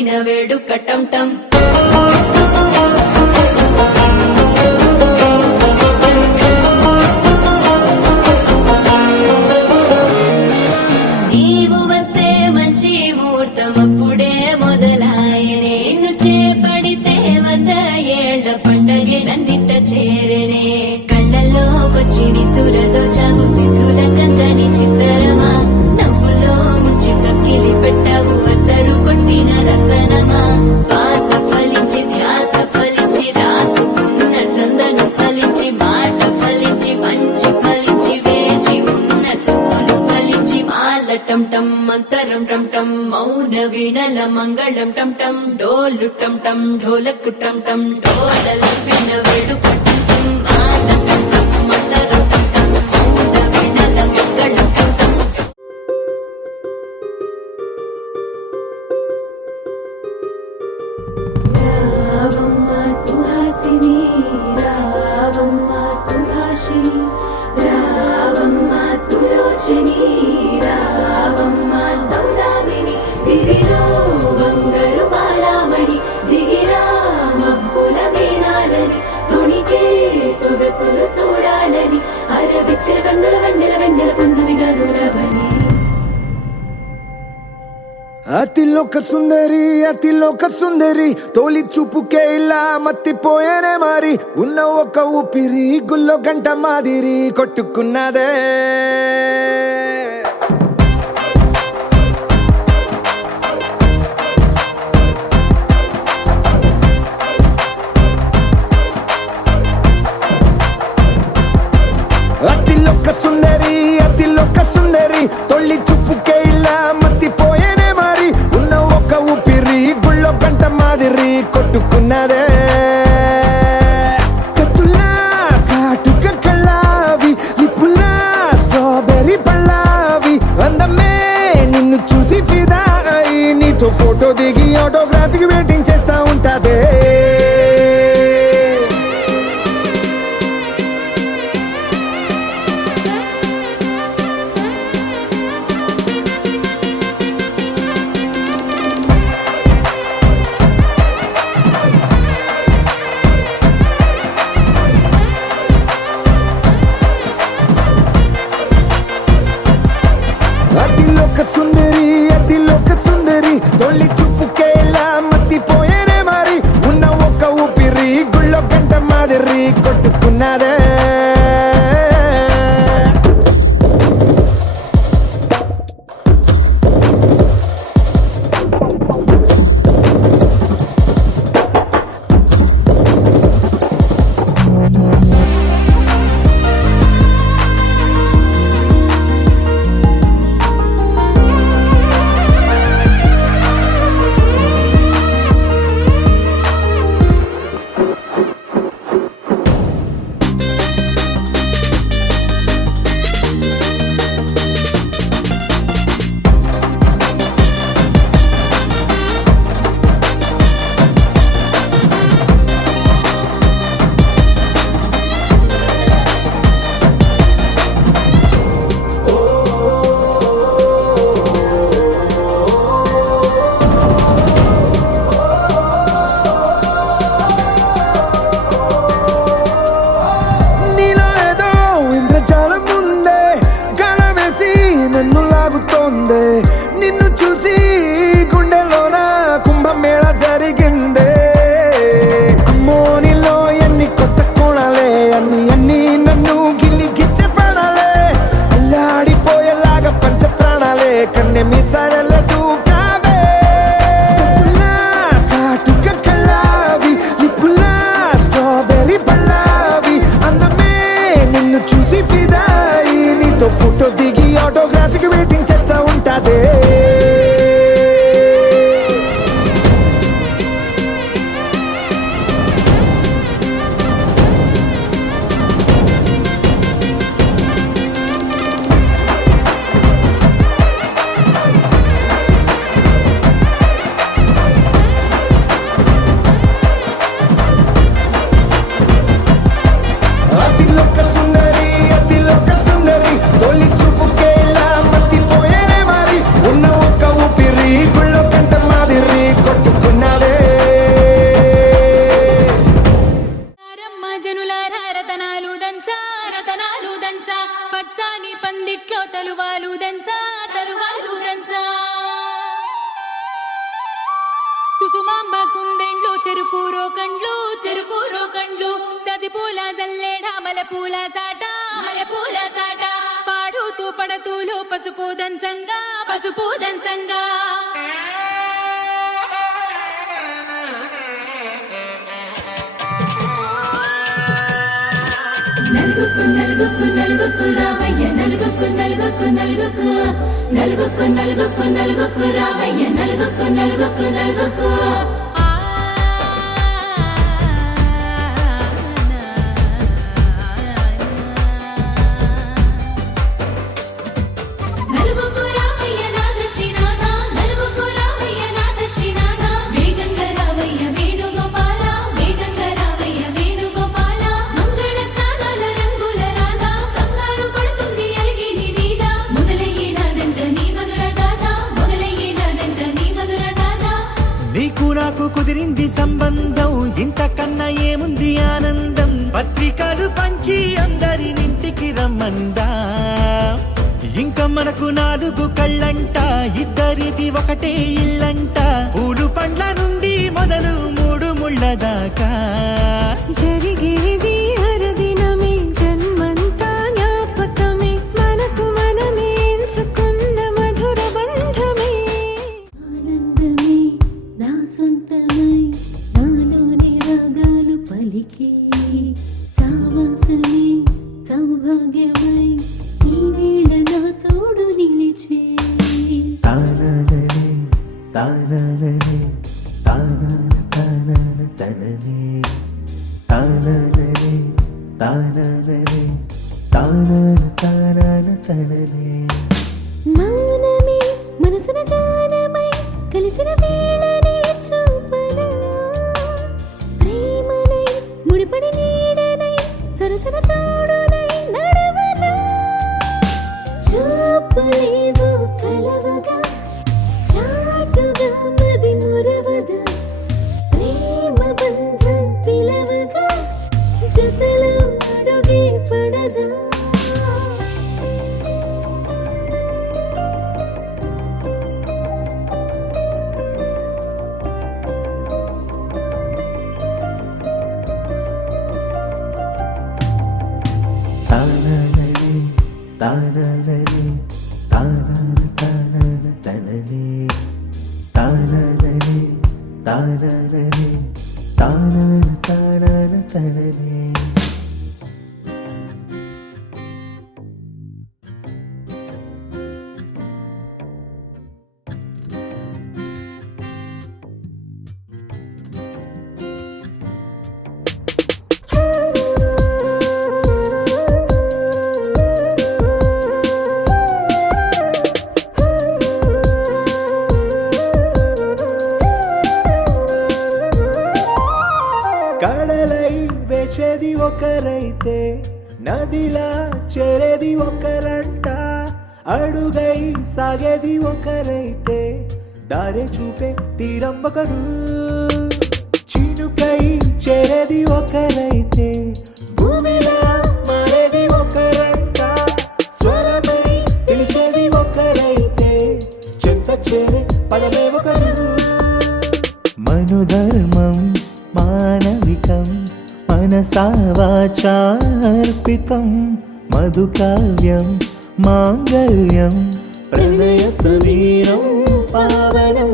కలిపిన వేడుక టం టం నీవు వస్తే మంచి ముహూర్తం అప్పుడే మొదలాయనే నిన్ను చేపడితే 100 ఏళ్ల పండగే నన్నిట్ట చేరనే కళ్ళల్లోకొచ్చి నిద్దురదో చావు సిద్ధుల కందని చిత్తరమా నవ్వులో ముంచి చక్కిలి పెట్టావు అద్దరు కొట్టిన రతనమా శ్వాస ఫలించి ధ్యాస ఫలించి రాసుకున్న చందను ఫలించి మాట ఫలించి మంచి ఫలించి వేచి ఉన్న చూపులు ఫలించి మాల టం టం మంతరం టం టం మౌన వీణల మంగళం టం టం డోలు టం టం ఢోలకు టం టం ఢోలలిపిన వేడుక టం టం మాల టం టం మంతరం టం టం మౌన వీణల మంగళం టం టం రావమ్మ సుహాసిని రావమ్మ సుభాషిణి రావమ్మ సులోచని రావమ్మ సౌదామిని దివిలో బంగారు బాలామణి దిగిరా మబ్బుల మీనాలని తొణికే సొగసులు చూడాలని అరవిచ్చల కన్నుల వెన్నెల వెన్నెల పున్నమిగా నులవని అతిలోక సుందరి తోలి చూపుకే ఇలా మత్తిపోయేనే మారి ఉన్న ఒక ఊపిరి గుల్లో గంట మాదిరి కొట్టుకున్నదే అతిలోక సుందరి తొలి చూపుకే ఇలా మత్తిపోయేనే మారి ఉన్న ఒక ఊపిరి గుళ్ళో గంట మాదిరి కొట్టుకున్నదే కత్తులా కాటుక కళ్ళావి లిపులా స్ట్రాబెర్రీ పళ్ళావి అందమే నిన్ను చూసి ఫిదా అయి నీతో ఫోటో దిగి ఆటోగ్రాఫీకి వెయిటింగ్ చేస్తా ఉంటాదే అతిలోక సుందరి తొలి చూపుకే ఇలా మత్తిపోయేనే మారి ఉన్న ఒక ఊపిరి గుళ్ళో గంట మాదిరి కొట్టుకున్నదే నిన్ను చూసి గుండెలోన కుంభమేళ జరిగిందే అమ్మో నీలో ఎన్ని కొత్త కోణాలే అన్ని నన్ను గిల్లిగిచ్చే ప్రాణాలే అల్లాడిపోయేలాగా పంచ ప్రాణాలే కన్నె మీసాల దూకావే కాటుక కళ్ళావి లిపులా స్ట్రాబెర్రీ పళ్ళావి అందమే నిన్ను చూసి ఫిదాయి నీతో ఫోటో దిగి ఆటోగ్రాఫీకి వెయిటింగ్ చేస్తా ఉంటాదే తలువాలు దంచా తలువాలు దంచా కుసుమాంబ కుందెండ్లు చెరుకూరో కండ్లు చజిపూల జల్లేడ మలపూల చాట పాడుతూ పడతూలు పసుపు దంచంగా నలుగుకు రామయ్య నలుగుకు రామయ్య నలుగుకు నీకు నాకు కుదిరింది సంబంధం ఇంతకన్నా ఏముంది ఆనందం పత్రికలు పంచి అందరినింటికి రమ్మందా ఇంకా మనకు 4 కళ్ళంట ఇద్దరిది ఒకటే ఇల్లంట పూలు పండ్ల నుండి మొదలు 3 ముళ్ళ దాకా జరిగేది హరదినమే జన్మంతా జ్ఞాపకమే మనకు మనమే ఎంచుకున్న మధుర బంధమే ఆనందమే నా సొంతమై నాలోని రాగాలు పలికే సావాసమే సౌభాగ్యమై ఈ వేళ నా తోడు నిలిచే తానననే తానననే తానన తానన తననే తానననే తానననే తానన తానన తననే మౌనమే మనసున గానమై కలిసిన వేళనే చూపనా ప్రేమనై ముడిపడి నీడనై సరసన తోడునై నడవనా చూపులేవు కలవగా చాటుగా మది మురవదా ప్రేమ బంధం పిలవగా జతలో అడుగే పడదా తానననే తానననే తానన తానన తననే తానననే తానననే తానన తానన తననే కడలై వేచేది ఒకరైతే నదిలా చేరేది ఒకరంట అడుగై సాగేది ఒకరైతే దారి చూపే తీరం ఒకరు చినుకై చేరేది ఒకరైతే భూమిలా మారేది ఒకరంట స్వరమై తెలిసేది ఒకరైతే చెంత చేరే పదమే ఒకరు మనుధర్మం మానవికం మనసా వాచార్పితం మధుకావ్యం మాంగళ్యం ప్రణయ సమీరం పావనం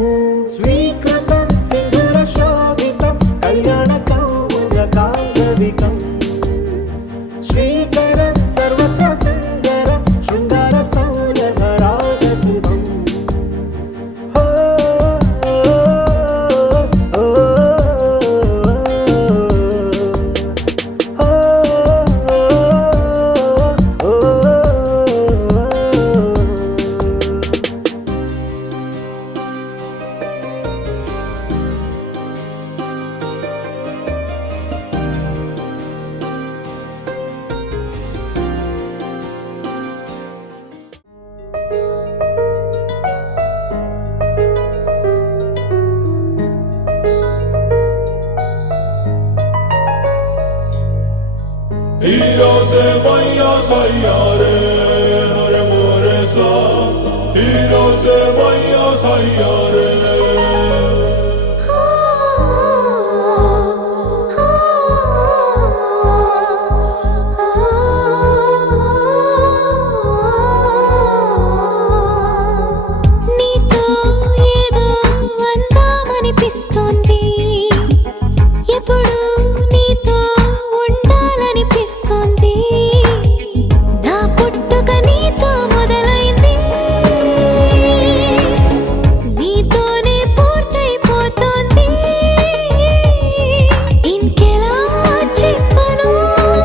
స్వీకృతం సింధుర శోభితం కళ్యాణ కౌముద కాంగవికం శ్రీకరం సర్వత్ర సుందరం శృంగార సౌరభ రాగసుధం Ira se vaya sayare, hare more నీతో ఏదో అందామనిపిస్తోంది, ఎప్పుడు నీతో ఉండాలనిపిస్తోంది. నా పుట్టుక నీతో మొదలైంది, నీతోనే పూర్తయిపోతోంది. ఇంకెలా చెప్పను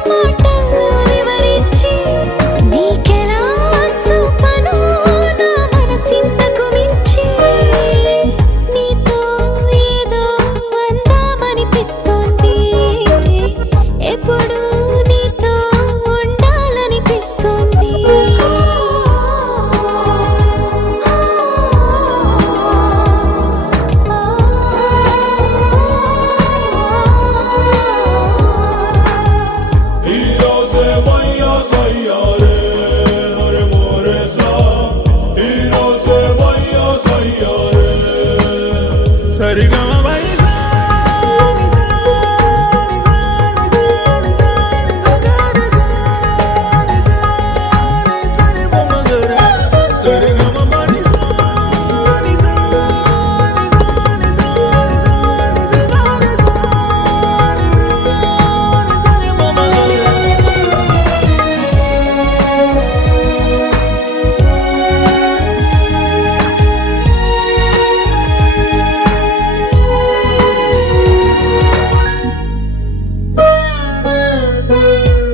మాటల్లో వివరించి, నీకెలా చూపను నా మనసింతకు మించి. నీతో ఏదో అందామనిపిస్తోంది, ఎప్పుడు నీతో ఉండాలనిపిస్తోంది.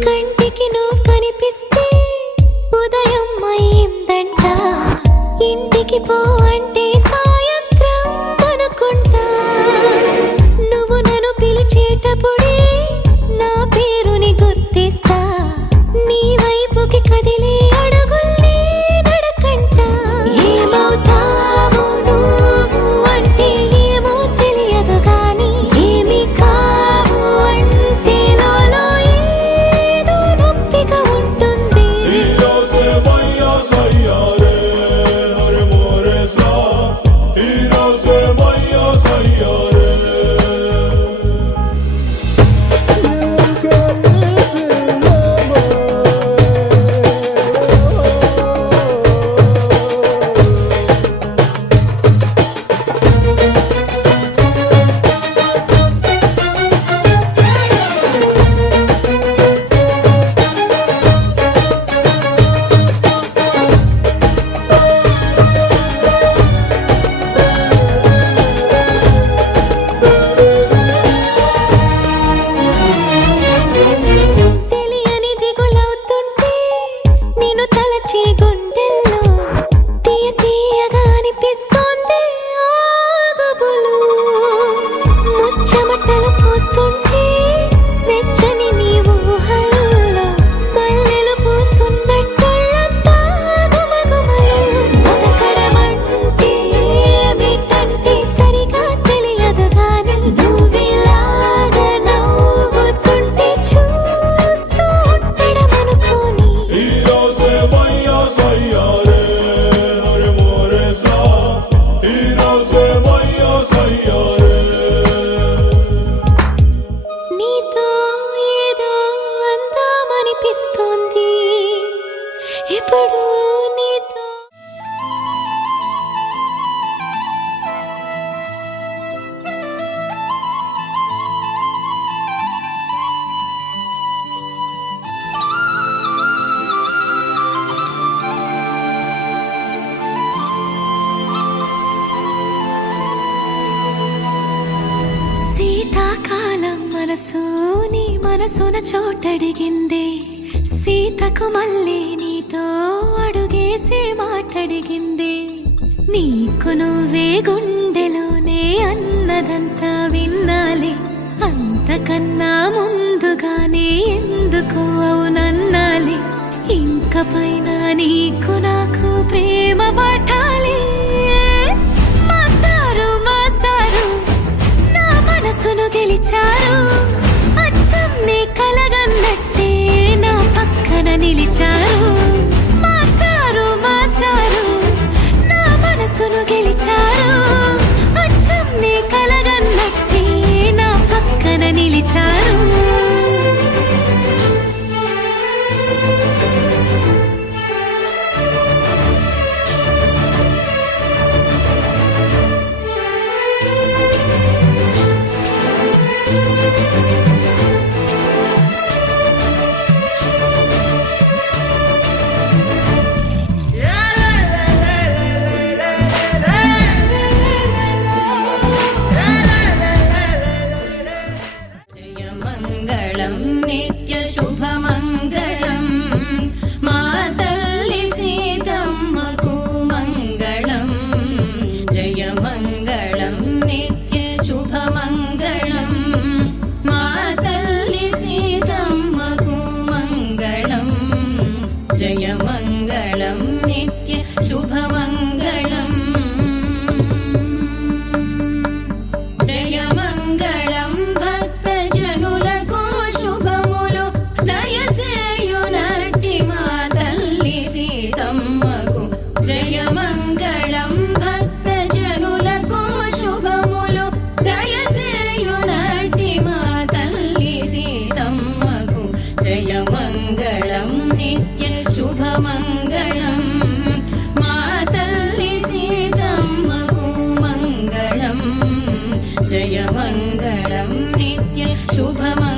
కంటికి నువ్వు కనిపిస్తే ఉదయం అయిందంట, ఇంటికి పో అంటే సాయంత్రం అనుకుంటా. నువ్వు నన్ను పిలిచేటప్పుడే నా పేరుని గుర్తిస్తా, నీ వైపుకి కదిలే అడుగుల్ని నడకంట. ఏమవుతావు నువ్వు అంటే ఏమో తెలియదు గాని, ఏమి కావు అంటే లోలో ఏదో నొప్పిగా ఉంటుంది. తెలియని దిగులవుతుంటే నేను తలచే గుండెల్లో తీయ తీయగా అనిపిస్తోంది ఆగుబులు. ముచ్చమటలు పోస్తుంటే వెచ్చని నీ ఊహల్లో మల్లెలు పూస్తున్నట్టుళ్ళంతా గుమగుమలు. బతకడమంటే ఏమిటంటే సరిగా తెలియదు గాని, నువ్విలాగా నవ్వుతుంటే చూస్తూ ఉండడమనుకోని. నీతో ఏదో అందామనిపిస్తోంది, ఇప్పుడు నీతో. శీతాకాలం మనసు నీ మనసున చోటడిగిందే, సీతకు మళ్ళీ నీతో అడుగేసి మాటడిగిందే. నీకు నువ్వే గుండెలోనే అన్నదంతా విన్నాలే, అంతకన్నా ముందుగానే ఎందుకు అవునన్నాలే. ఇంక పైన నీకు నాకు ప్రేమ పాఠాలే. మాస్టారు మాస్టారు నా మనసును గెలిచారు, అచ్చం నీ కలగన్నట్టే నా పక్కన నిలిచారు. మాస్టారు మాస్టారు నా जय मङ्गलं नित्य शुभमङ्गलं